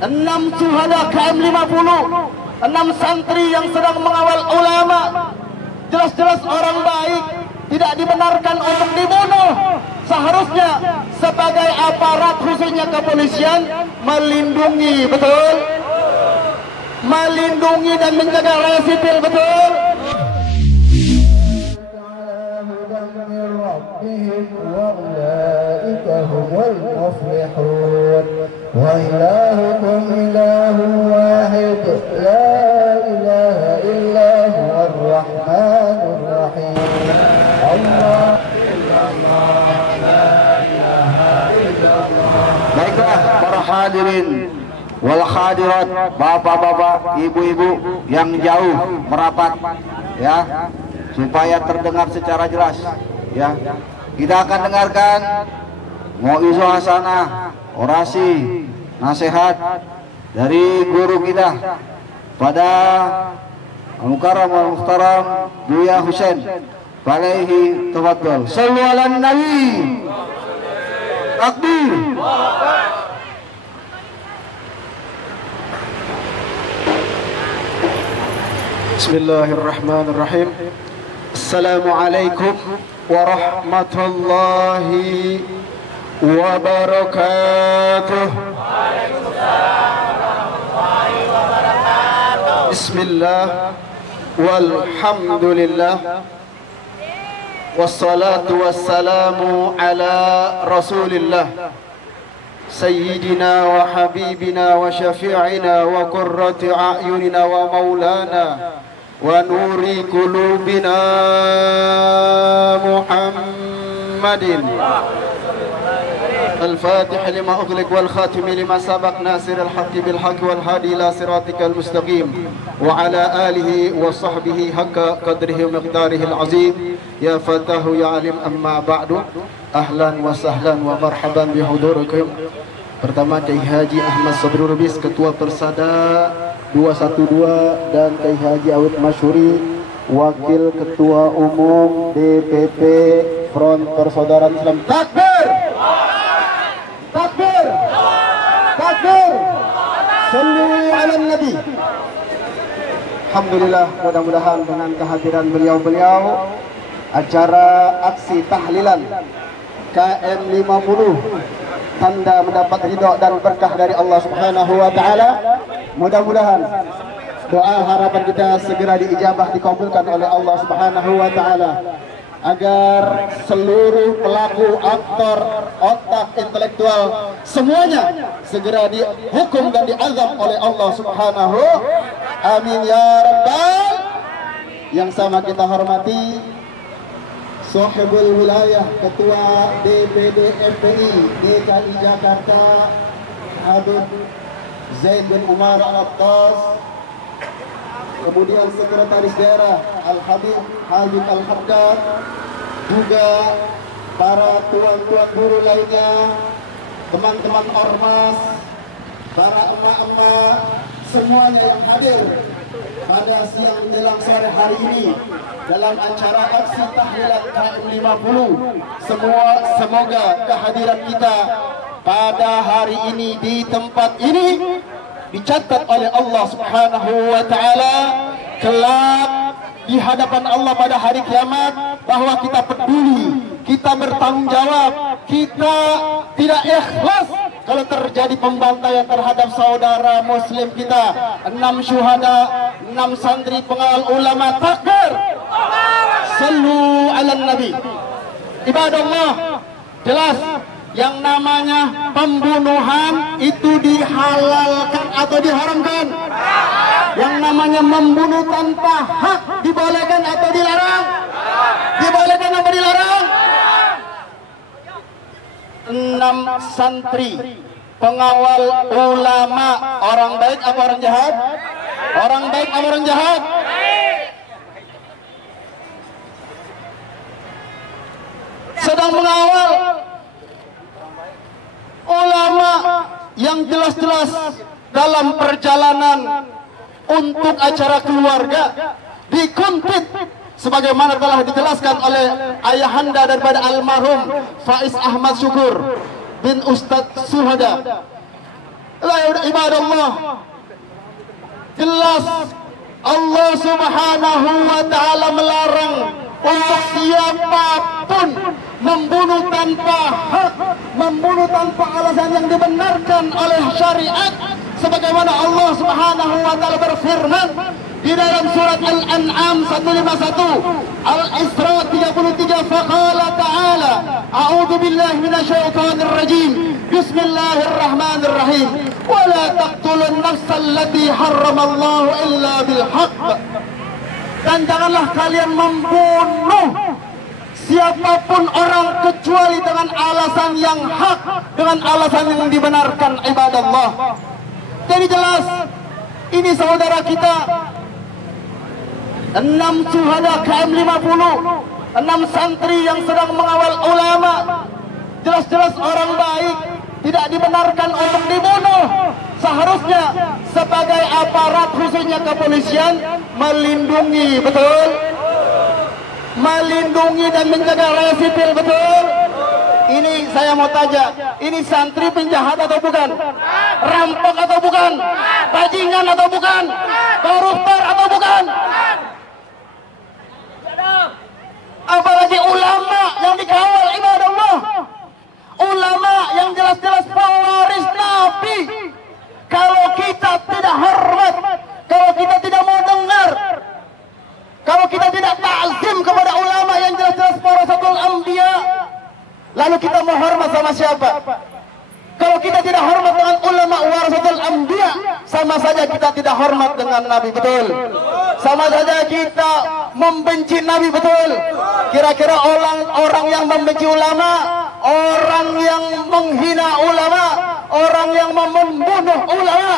6 syuhada KM 50, 6 santri yang sedang mengawal ulama. Jelas-jelas orang baik tidak dibenarkan untuk dibunuh. Seharusnya sebagai aparat khususnya kepolisian melindungi, betul? Melindungi dan menjaga rakyat sipil, betul? Wa ilahukum ilahun wahid, la ilaha illa huwar rahmanur rahim. Allah Baiklah para hadirin wal hadirat, bapak-bapak, ibu-ibu yang jauh merapat ya, supaya terdengar secara jelas ya. Kita akan dengarkan mau'izah hasanah, orasi, nasihat dari guru kita pada Al-Mukarram Al-Muhtaram Buya Husain. Alaihi tafadhal. Shallu ala nabi. Takbir. Bismillahirrahmanirrahim. Assalamualaikum warahmatullahi wabarakatuh. Bismillah walhamdulillah wassalatu wassalamu ala rasulillah sayyidina wa habibina wa syafi'ina wa qurrati a'yunina wa maulana wa nuri qulubina Muhammadin الفاتح لما أغلق والخاتم لما سبق ناصر الحق بالحق والهادي إلى صراطك المستقيم وعلى آله وصحبه حق قدره ومقداره العظيم يا فتاه يا علم أما بعد أهلا وسهلا ومرحبا بحضوركم. Pertama Kiai Haji Ahmad Sabri Lubis, Ketua Persada 212, dan Kiai Haji Awid Masyuri, Wakil Ketua Umum DPP Front Persaudaraan Islam. Takbir! Takbir! Takbir! Sallu ala Nabi. Alhamdulillah, mudah-mudahan dengan kehadiran beliau-beliau acara aksi tahlilan KM 50 tanda mendapat ridho dan berkah dari Allah Subhanahu wa taala. Mudah-mudahan doa harapan kita segera diijabah, dikabulkan oleh Allah Subhanahu wa taala, agar seluruh pelaku, aktor, otak intelektual semuanya segera dihukum dan diazab oleh Allah Subhanahu. Amin ya rabbal. Yang sama kita hormati Sohibul Wilayah, Ketua DPD FPI DKI Jakarta Habib Zaid bin Umar Al-Attas, kemudian Sekretaris Daerah Al-Habib Habib Al-Haddad, juga para tuan-tuan guru lainnya, teman-teman ormas, para emak-emak, semuanya yang hadir pada siang menjelang sore hari ini dalam acara aksi tahlilan KM 50. Semoga kehadiran kita pada hari ini di tempat ini dicatat oleh Allah Subhanahu wa taala kelak di hadapan Allah pada hari kiamat, bahwa kita peduli, kita bertanggung jawab, kita tidak ikhlas kalau terjadi pembantaian terhadap saudara muslim kita. 6 syuhada, 6 santri pengawal ulama. Takbir. Sallu ala nabi. Ibadallah, jelas yang namanya pembunuhan itu dihalalkan atau diharamkan? Yang namanya membunuh tanpa hak dibolehkan atau dilarang? Dibolehkan atau dilarang? 6 santri pengawal ulama, orang baik apa orang jahat? Orang baik apa orang jahat? Sedang mengawal ulama yang jelas-jelas dalam perjalanan untuk acara keluarga dikuntit, sebagaimana telah dijelaskan oleh ayahanda daripada almarhum Faiz Ahmad Syukur bin Ustadz Suhada. Ibadallah, jelas Allah Subhanahu wa Ta'ala melarang untuk siapapun membunuh tanpa hak, membunuh tanpa alasan yang dibenarkan oleh syariat, sebagaimana Allah Subhanahu wa Ta'ala berfirman di dalam surat Al-An'am 151, Al-Isra 33, faqala ta'ala a'udzu billahi minasyaitonir rajim, bismillahirrahmanirrahim, wa la taqtulun nafsal lati harramallahu illa bil haqq, dan janganlah kalian membunuh siapapun orang kecuali dengan alasan yang hak, dengan alasan yang dibenarkan, ibadallah. Jadi jelas ini saudara kita 6 syuhada KM50, 6 santri yang sedang mengawal ulama, jelas-jelas orang baik, tidak dibenarkan untuk dibunuh. Seharusnya sebagai aparat khususnya kepolisian melindungi, betul? Melindungi dan menjaga rakyat sipil, betul? Ini saya mau tanya, ini santri penjahat atau bukan? Rampok atau bukan? Bajingan atau bukan? Koruptor atau bukan? Apalagi ulama yang dikawal, ibadallah. Ulama yang jelas-jelas pewaris Nabi. Kalau kita tidak hormat, kalau kita tidak mau dengar, kalau kita tidak ta'zim kepada ulama yang jelas-jelas warasatul anbiya, lalu kita mau hormat sama siapa? Kalau kita tidak hormat dengan ulama warasatul anbiya, sama saja kita tidak hormat dengan Nabi, betul? Sama saja kita membenci Nabi, betul? Kira-kira orang yang membenci ulama, orang yang menghina ulama, orang yang membunuh ulama,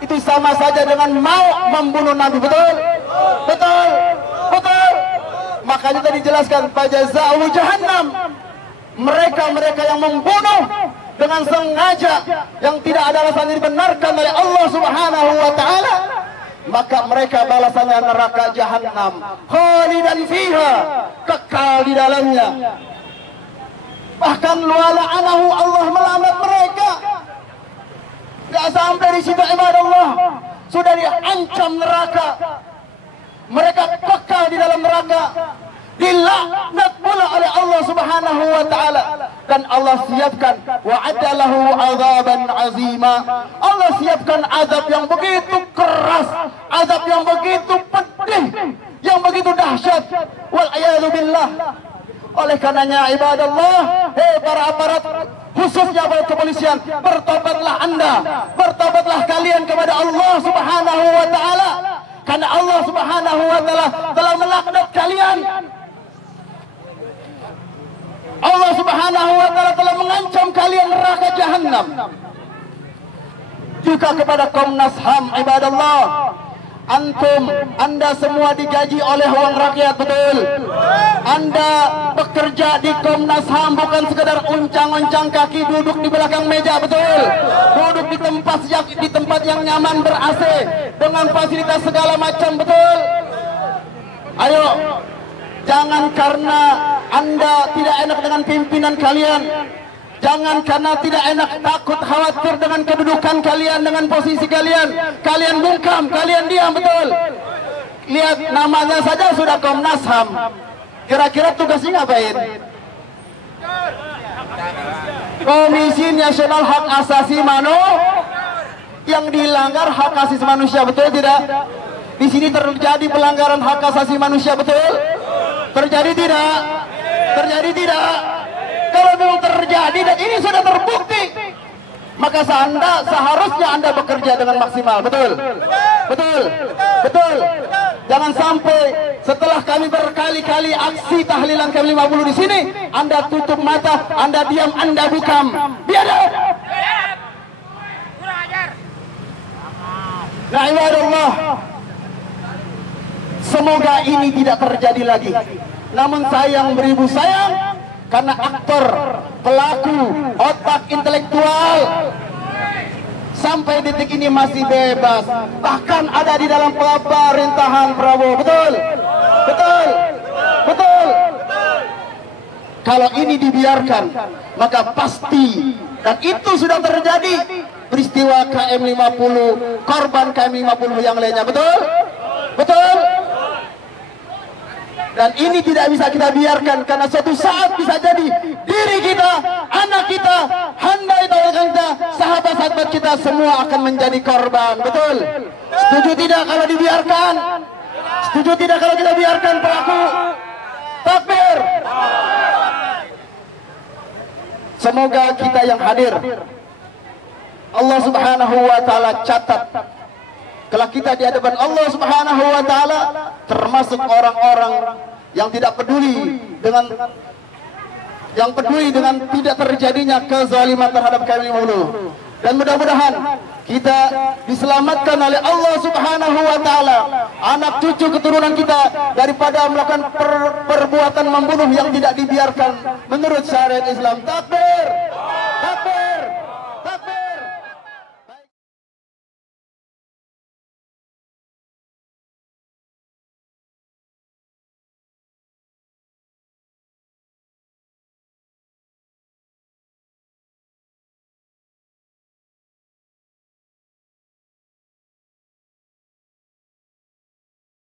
itu sama saja dengan mau membunuh Nabi, betul? Betul? Betul? Makanya tadi dijelaskan fajaza'u jahannam. Mereka yang membunuh dengan sengaja, yang tidak ada alasan yang dibenarkan oleh Allah Subhanahu wa Ta'ala, maka mereka balasannya neraka jahannam, khalidan fiha, kekal di dalamnya. Bahkan lu'ala'anahu, Allah melaknat mereka. Tidak sampai di situ, ibadallah, sudah diancam neraka, mereka kekal di dalam neraka, dilaknat pula oleh Allah Subhanahu wa Ta'ala. Dan Allah siapkan wa'adalahu azaban azima, Allah siapkan azab yang begitu keras, azab yang begitu pedih, yang begitu dahsyat, wal'iyadu billah. Oleh karenanya ibadallah, para aparat khususnya para kepolisian, bertobatlah Anda, bertobatlah kalian kepada Allah Subhanahu wa Ta'ala, karena Allah Subhanahu wa Ta'ala telah melaknat kalian. Allah Subhanahu wa Ta'ala telah mengancam kalian neraka jahannam. Juga kepada Komnas HAM, ibadallah, Anda semua digaji oleh uang rakyat, betul? Anda bekerja di Komnas HAM bukan sekedar uncang-uncang kaki duduk di belakang meja, betul? Duduk di tempat yang nyaman ber-AC dengan fasilitas segala macam, betul? Ayo, jangan karena Anda tidak enak dengan pimpinan kalian, jangan karena tidak enak, takut, khawatir dengan kedudukan kalian, dengan posisi kalian, kalian bungkam, kalian diam, betul? Lihat namanya saja sudah Komnas HAM. Kira-kira tugasnya ngapain? Komisi Nasional Hak Asasi Manusia. Yang dilanggar hak asasi manusia, betul tidak? Di sini terjadi pelanggaran hak asasi manusia, betul? Terjadi tidak? Terjadi tidak? Kalau belum terjadi dan ini sudah terbukti, maka seharusnya Anda bekerja dengan maksimal, betul? Betul? Betul? Jangan sampai setelah kami berkali-kali aksi tahlilan KM50 di sini, Anda tutup mata, Anda diam, Anda bukam. Biadab! Nah, ibadallah, semoga ini tidak terjadi lagi. Namun sayang beribu sayang, karena aktor, pelaku, otak intelektual sampai detik ini masih bebas. Bahkan ada di dalam pemerintahan Prabowo, betul? Betul? Betul? Kalau ini dibiarkan, maka pasti, dan itu sudah terjadi, peristiwa KM 50, korban KM 50 yang lainnya. Betul? Betul? Dan ini tidak bisa kita biarkan, karena suatu saat bisa jadi diri kita, anak kita, handai tawakan kita, sahabat-sahabat kita semua akan menjadi korban. Betul? Setuju tidak kalau dibiarkan? Setuju tidak kalau kita biarkan pelaku? Takbir! Semoga kita yang hadir, Allah Subhanahu wa Ta'ala catat kalau kita di hadapan Allah Subhanahu wa Ta'ala termasuk orang-orang yang tidak peduli dengan tidak terjadinya kezaliman terhadap KM 50. Dan mudah-mudahan kita diselamatkan oleh Allah Subhanahu wa Ta'ala, anak cucu keturunan kita, daripada melakukan perbuatan membunuh yang tidak dibiarkan menurut syariat Islam. Takbir!